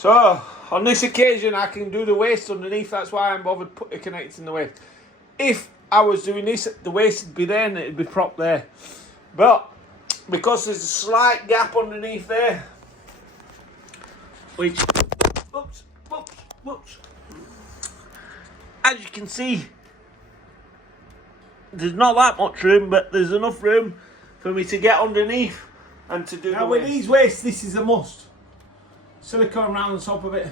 So on this occasion I can do the waste underneath, that's why I'm bothered connecting the waste. If I was doing this, the waste would be there and it'd be propped there. But because there's a slight gap underneath there, which, whoops, as you can see, there's not that much room, but there's enough room for me to get underneath and to do. Now with these wastes, this is a must. Silicone around the top of it.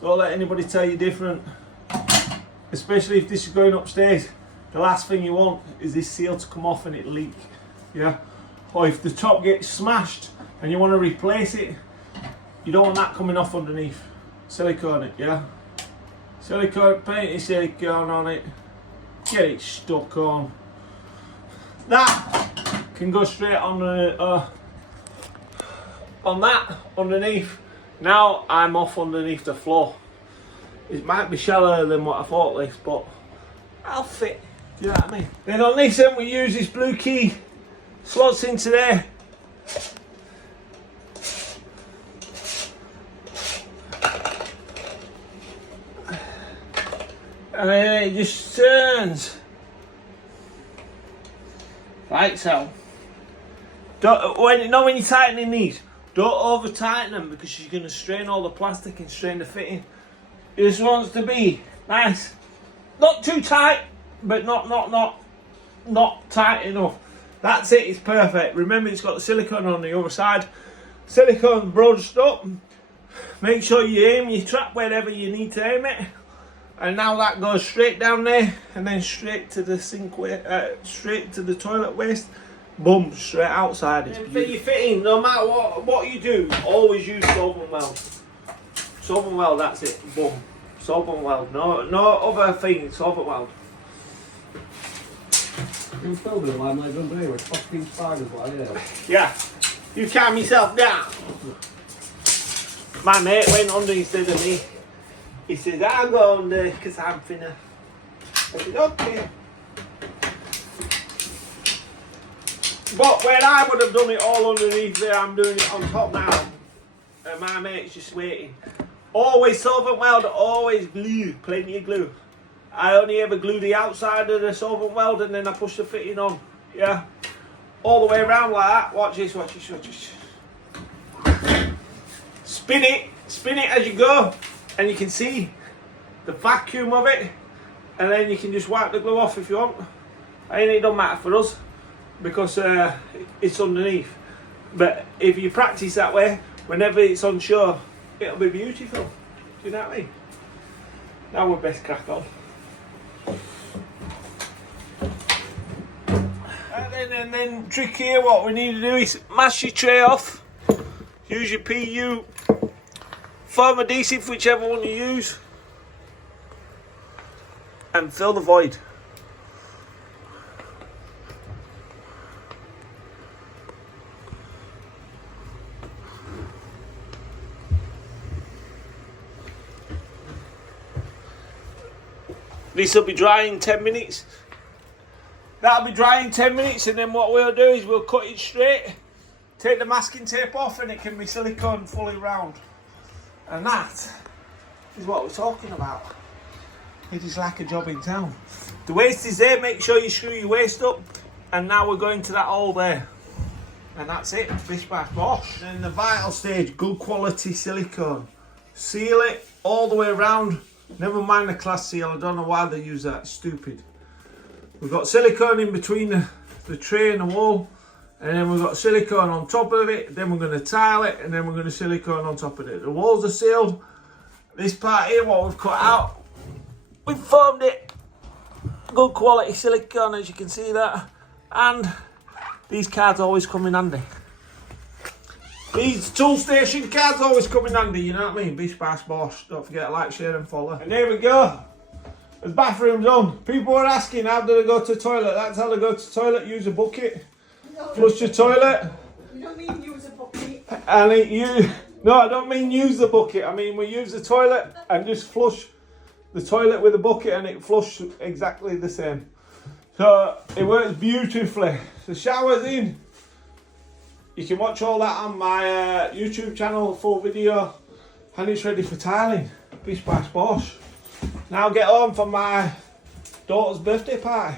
Don't let anybody tell you different. Especially if this is going upstairs. The last thing you want is this seal to come off and it leak. Yeah. Or if the top gets smashed and you want to replace it, you don't want that coming off underneath. Silicone it, yeah. Silicone, paint your silicone on it. Get it stuck on. That can go straight on the on that underneath. Now I'm off underneath the floor. It might be shallower than what I thought this, but I'll fit. Do you know what I mean? Then on this end we use this blue key. Slots into there. And then it just turns. Like so. When you're tightening these, don't over tighten them because you're going to strain all the plastic and strain the fitting. This wants to be nice. Not too tight, but not tight enough. That's it, it's perfect. Remember, it's got the silicone on the other side. Silicone broached up. Make sure you aim your trap wherever you need to aim it. And now that goes straight down there and then straight to the sink, straight to the toilet waste. Boom, straight outside. It's for your fitting, no matter what you do, always use solvent weld. Solvent weld, that's it. Boom. Solvent weld. No other thing. Solvent weld. You filmed it like my gun with fucking spiders, like yeah. Yeah. You calm yourself down. My mate went under instead of me. He said, I'll go under because I'm finna. I said, okay. But when I would have done it all underneath there, I'm doing it on top now. And my mate's just waiting. Always solvent weld, always glue, plenty of glue. I only ever glue the outside of the solvent weld and then I push the fitting on. Yeah. All the way around like that. Watch this, watch this, watch this. Spin it as you go. And you can see the vacuum of it. And then you can just wipe the glue off if you want. And it don't matter for us because it's underneath. But if you practice that way, whenever it's on show, it'll be beautiful. Do you know what I mean? Now we're best crack on. And then trick here, what we need to do is mash your tray off. Use your PU foam adhesive, whichever one you use, and fill the void. This will be dry in 10 minutes. That'll be dry in 10 minutes, and then what we'll do is we'll cut it straight, take the masking tape off, and it can be silicone fully round. And that is what we're talking about. It is like a job in town. The waste is there, make sure you screw your waste up, and now we're going to that hole there. And that's it, bish bash bosh. And the vital stage, good quality silicone. Seal it all the way around. Never mind the class seal, I don't know why they use that, it's stupid. We've got silicone in between the tray and the wall, and then we've got silicone on top of it, then we're going to tile it, and then we're going to silicone on top of it. The walls are sealed. This part here, what we've cut out, we've foamed it. Good quality silicone, as you can see that. And these cards always come in handy. These tool station cards always come in handy, you know what I mean? Bish bash bosh. Don't forget to like, share and follow. And here we go. There's bathrooms on. People are asking how do they go to the toilet. That's how they go to the toilet. Use a bucket. No. Flush your toilet. You don't mean use a bucket. And no, I don't mean use the bucket. I mean we use the toilet and just flush the toilet with a bucket and it flushes exactly the same. So it works beautifully. The shower's in. You can watch all that on my YouTube channel, full video. and it's ready for tiling. Bish bash bosh. Now get on for my daughter's birthday party.